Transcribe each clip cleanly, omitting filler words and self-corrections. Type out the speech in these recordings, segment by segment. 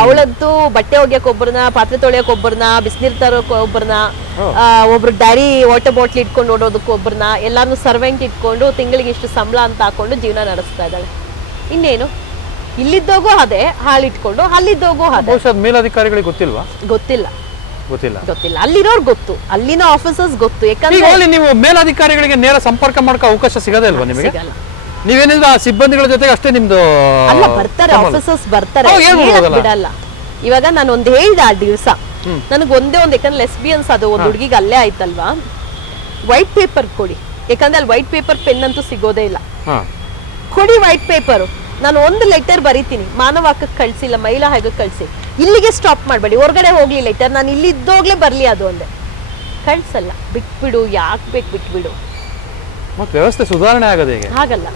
ಅವಳದ್ದು ಬಟ್ಟೆ ಒಗ್ಯಕ್ ಒಬ್ಬರನ್ನ, ಪಾತ್ರೆ ತೊಳೆಯಕ್ ಒಬ್ಬರನ್ನ, ಬಿಸಿನೀರ್ ತರೋಕ್ ಒಬ್ಬರನ್ನ, ಒಬ್ರು ಡೈರಿ ವಾಟರ್ ಬಾಟ್ಲ್ ಇಟ್ಕೊಂಡು ಓಡೋದಕ್ಕೆ ಒಬ್ಬರನ್ನ, ಎಲ್ಲಾನು ಸರ್ವೆಂಟ್ ಇಟ್ಕೊಂಡು ತಿಂಗಳಿಗೆ ಇಷ್ಟು ಸಂಬಳ ಅಂತ ಹಾಕೊಂಡು ಜೀವನ ನಡೆಸ್ತಾ ಇದ್ದಾಳೆ. ಇನ್ನೇನು, ಇಲ್ಲಿದ್ದೋಗು ಅದೇ ಹಾಲಿಟ್ಕೊಂಡು, ಅಲ್ಲಿದ್ದೋಗು ಅದೇ. ಮೇಲಧಿಕಾರಿಗಳಿಗೆ ಗೊತ್ತಿಲ್ವಾ? ಗೊತ್ತಿಲ್ಲ, ಗೊತ್ತಿಲ್ಲ. ಅಲ್ಲಿರೋರು ಗೊತ್ತು, ಅಲ್ಲಿನ ಆಫೀಸರ್ಸ್ ಗೊತ್ತು. ಯಾಕಂದ್ರೆ ನೀವು ಮೇಲಧಿಕಾರಿಗಳಿಗೆ ನೇರ ಸಂಪರ್ಕ ಮಾಡೋ ಅವಕಾಶ ಸಿಗದೇ ಇಲ್ವಾ ನಿಮಗೆ? ನೀವೇನಿಲ್ಲ ಆ ಸಿಬ್ಬಂದಿಗಳ ಜೊತೆಗೆ ಅಷ್ಟೇ ನಿಮ್ದು ಅಲ್ಲ, ಬರ್ತಾರೆ ಆಫೀಸರ್ಸ್ ಬರ್ತಾರೆ, ಬಿಡಲ್ಲ. ಇವಾಗ ನಾನು ಒಂದ್ ಹೇಳ್ದೆ ಆ ದಿವಸ, ನನಗೆ ಒಂದೇ ಒಂದು, ಯಾಕಂದ್ರೆ ಲೆಸ್ಬಿಯನ್ಸ್ ಅದು ಒಂದು ಹುಡುಗಿಗೆ ಅಲ್ಲೇ ಆಯ್ತಲ್ವಾ, ವೈಟ್ ಪೇಪರ್ ಕೊಡಿ, ಯಾಕಂದ್ರೆ ಅಲ್ಲಿ ವೈಟ್ ಪೇಪರ್ ಪೆನ್ ಅಂತೂ ಸಿಗೋದೇ ಇಲ್ಲ, ಕೊಡಿ ವೈಟ್ ಪೇಪರ್. ನಾನು ಒಂದು ಲೆಟರ್ ಬರೀತೀನಿ, ಮಾನವ ಹಕ್ಕಕ್ಕೆ ಕಳ್ಸಿಲ್ಲ, ಮಹಿಳಾ ಆಯೋಗಕ್ಕೆ ಕಳ್ಸಿ, ಇಲ್ಲಿಗೆ ಸ್ಟಾಪ್ ಮಾಡಬೇಡಿ, ಹೊರಗಡೆ ಹೋಗ್ಲಿ ಲೆಟರ್, ನಾನು ಇಲ್ಲಿ ಇದ್ದೋಗ್ಲೇ ಬರ್ಲಿ, ಅದು ಒಂದೇ ಕಳ್ಸಲ್ಲ. ಬಿಟ್ಬಿಡು, ಯಾಕೆ ಬೇಕು ಬಿಟ್ಬಿಡು. ಮತ್ತೆ ವ್ಯವಸ್ಥೆ ಸುಧಾರಣೆ ಆಗದೆ ಹಾಗಲ್ಲ.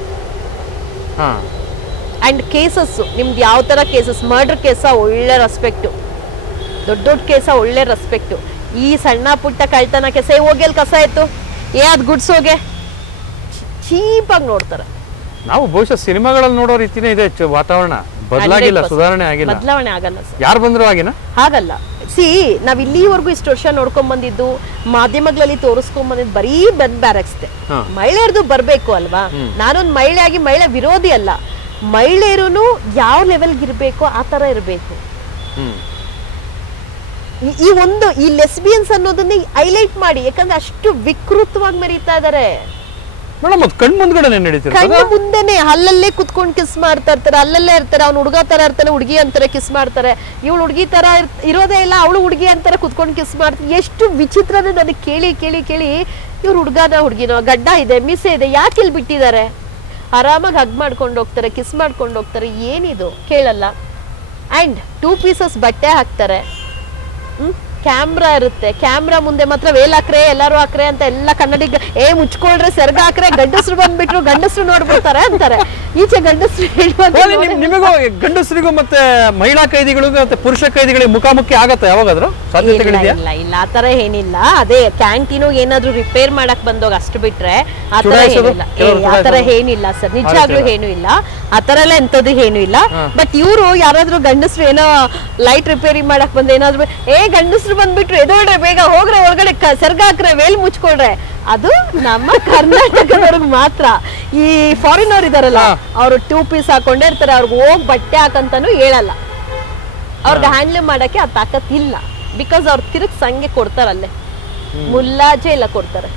ಅಂಡ್ ಕೇಸಸ್ ನಿಮ್ದು ಯಾವ ತರ ಕೇಸಸ್, ಮರ್ಡರ್ ಕೇಸ ಒಳ್ಳೆ ರೆಸ್ಪೆಕ್ಟು, ದೊಡ್ಡ ದೊಡ್ಡ ಕೇಸ ಒಳ್ಳೆ ರೆಸ್ಪೆಕ್ಟು. ಈ ಸಣ್ಣ ಪುಟ್ಟ ಕಳ್ತನ ಕೇಸ, ಹೋಗಿ ಅಲ್ಲಿ ಕಸ ಆಯ್ತು, ಅದ್ ಗುಡ್ಸೋಗೆ ಚೀಪಾಗಿ ನೋಡ್ತಾರೆ. ನಾವು ಬಹುಶಃ ಸಿನಿಮಾಗಳಲ್ಲಿ ನೋಡೋ ರೀತಿನೇ ಇದೆ, ವಾತಾವರಣ ಬದಲಾಗಿಲ್ಲ, ಸುಧಾರಣೆ ಆಗಿಲ್ಲ, ಬದಲಾವಣೆ ಆಗಲ್ಲ. ಯಾರು ಬಂದ್ರು ಆಗಿನ ಹಾಗಲ್ಲ. ಸಿ, ನಾವ್ ಇಲ್ಲಿವರೆಗೂ ಇಷ್ಟು ವರ್ಷ ನೋಡ್ಕೊಂಡ್ ಬಂದಿದ್ದು, ಮಾಧ್ಯಮಗಳಲ್ಲಿ ತೋರಿಸ್ಕೊಂಡ್ ಬಂದಿದ್ದು ಬರೀ ಬ್ಯಾರಕ್ಸ್ತೆ. ಮಹಿಳೆಯರದು ಬರ್ಬೇಕು ಅಲ್ವಾ. ನಾನೊಂದು ಮಹಿಳೆಯಾಗಿ ಮಹಿಳೆ ವಿರೋಧಿ ಅಲ್ಲ, ಮಹಿಳೆಯರು ಯಾವ ಲೆವೆಲ್ಗೆ ಇರ್ಬೇಕು ಆ ತರ ಇರ್ಬೇಕು. ಈ ಲೆಸ್ಬಿಯನ್ಸ್ ಅನ್ನೋದನ್ನ ಹೈಲೈಟ್ ಮಾಡಿ, ಯಾಕಂದ್ರೆ ಅಷ್ಟು ವಿಕೃತವಾಗಿ ಮೆರೀತಾ ಇದಾರೆ. ಕಣ್ ಮುಂದ್ಗಡೆ ನಡೀತಾರೆ, ಕಣ್ಣು ಮುಂದೆನೆ ಅಲ್ಲಲ್ಲೇ ಕುತ್ಕೊಂಡು ಕಿಸ್ ಮಾಡ್ತಾ ಇರ್ತಾರೆ, ಅಲ್ಲಲ್ಲೇ ಇರ್ತಾರೆ. ಅವ್ನು ಹುಡುಗ ತರ ಇರ್ತಾನೆ, ಹುಡುಗಿ ಅಂತಾರೆ ಕಿಸ್ ಮಾಡ್ತಾರೆ. ಇವಳು ಹುಡುಗಿ ತರ ಇರೋದೇ ಇಲ್ಲ, ಅವಳು ಹುಡುಗಿ ಅಂತಾರೆ ಕುತ್ಕೊಂಡು ಕಿಸ್ ಮಾಡ್ತಾರೆ. ಎಷ್ಟು ವಿಚಿತ್ರನೇ ನನಗೆ ಕೇಳಿ ಕೇಳಿ ಕೇಳಿ. ಇವ್ರು ಹುಡುಗನ ಹುಡುಗಿನೋ, ಗಡ್ಡ ಇದೆ, ಮೀಸೆ ಇದೆ, ಯಾಕೆ ಇಲ್ಲಿ ಬಿಟ್ಟಿದ್ದಾರೆ? ಆರಾಮಾಗಿ ಹಗ್ ಮಾಡ್ಕೊಂಡು ಹೋಗ್ತಾರೆ, ಕಿಸ್ ಮಾಡ್ಕೊಂಡು ಹೋಗ್ತಾರೆ. ಏನಿದು ಕೇಳಲ್ಲ. ಅಂಡ್ 2 ಪೀಸಸ್ ಬಟ್ಟೆ ಹಾಕ್ತಾರೆ, ಕ್ಯಾಮ್ರಾ ಇರುತ್ತೆ, ಕ್ಯಾಮ್ರಾ ಮುಂದೆ ಮಾತ್ರ ವೇಲ್ ಹಾಕ್ರೆ, ಎಲ್ಲಾರು ಹಾಕ್ರೆ ಅಂತ ಎಲ್ಲ ಕನ್ನಡಿಗ ಮುಚ್ಕೊಳ್ರೆ, ಸೆರ್ಗ ಹಾಕ್ರೆ, ಗಂಡಸರು ಬಂದ್ಬಿಟ್ರು, ಗಂಡಸರು ನೋಡ್ಬಿಡ್ತಾರೆ ಅಂತಾರೆ. ಈಚೆ ಗಂಡಸರು ನಿಮಗೂ ಗಂಡಸರಿಗೂ ಮತ್ತೆ ಮಹಿಳಾ ಕೈದಿಗಳಿಗೂ ಮತ್ತೆ ಪುರುಷ ಕೈದಿಗಳಿಗೆ ಮುಖಾಮುಖಿ ಆಗತ್ತೆ ಯಾವಾಗಾದ್ರೂ? ಇಲ್ಲ ಇಲ್ಲ, ಆತರ ಏನಿಲ್ಲ. ಅದೇ ಕ್ಯಾಂಟೀನು ಏನಾದ್ರು ರಿಪೇರ್ ಮಾಡಕ್ ಬಂದೋಗ ಅಷ್ಟು ಬಿಟ್ರೆ ಆತರ ಏನಿಲ್ಲ. ಆತರ ಏನಿಲ್ಲ ಸರ್, ನಿಜವಾಗ್ಲೂ ಏನು ಇಲ್ಲ, ಆತರ ಎಲ್ಲ ಎಂತದ್ದು ಏನು ಇಲ್ಲ. ಬಟ್ ಇವ್ರು ಯಾರಾದ್ರೂ ಗಂಡಸರು ಏನೋ ಲೈಟ್ ರಿಪೇರಿ ಮಾಡಕ್ ಬಂದ ಏನಾದ್ರು ಗಂಡಸರು ಬಂದ್ಬಿಟ್ರು, ಎದೋಡ್ರೆ ಬೇಗ ಹೋಗ್ರೆ, ಒಳಗಡೆ ಸೆರ್ಗ ಹಾಕ್ರೆ, ವೇಲ್ ಮುಚ್ಕೊಳ್ರೆ, ಅದು ನಮ್ಮ ಕರ್ನಾಟಕದವ್ರಿಗೆ ಮಾತ್ರ. ಈ ಫಾರಿನ್ ಅವ್ರು ಇದಾರಲ್ಲ, ಅವ್ರು 2 ಪೀಸ್ ಹಾಕೊಂಡೇ ಇರ್ತಾರೆ, ಅವ್ರಿಗೆ ಹೋಗಿ ಬಟ್ಟೆ ಹಾಕಂತಾನು ಹೇಳಲ್ಲ. ಅವ್ರಿಗೆ ಹ್ಯಾಂಡ್ಲ್ ಮಾಡಕ್ಕೆ ಆ ತಾಕತ್ ಇಲ್ಲ. ಬಿಕಾಸ್ ಅವ್ರು ತಿರುಗ್ ಸಂಗೆ ಕೊಡ್ತಾರಲ್ಲೇ, ಮುಲ್ಲಾಜೆ ಇಲ್ಲ ಕೊಡ್ತಾರೆ.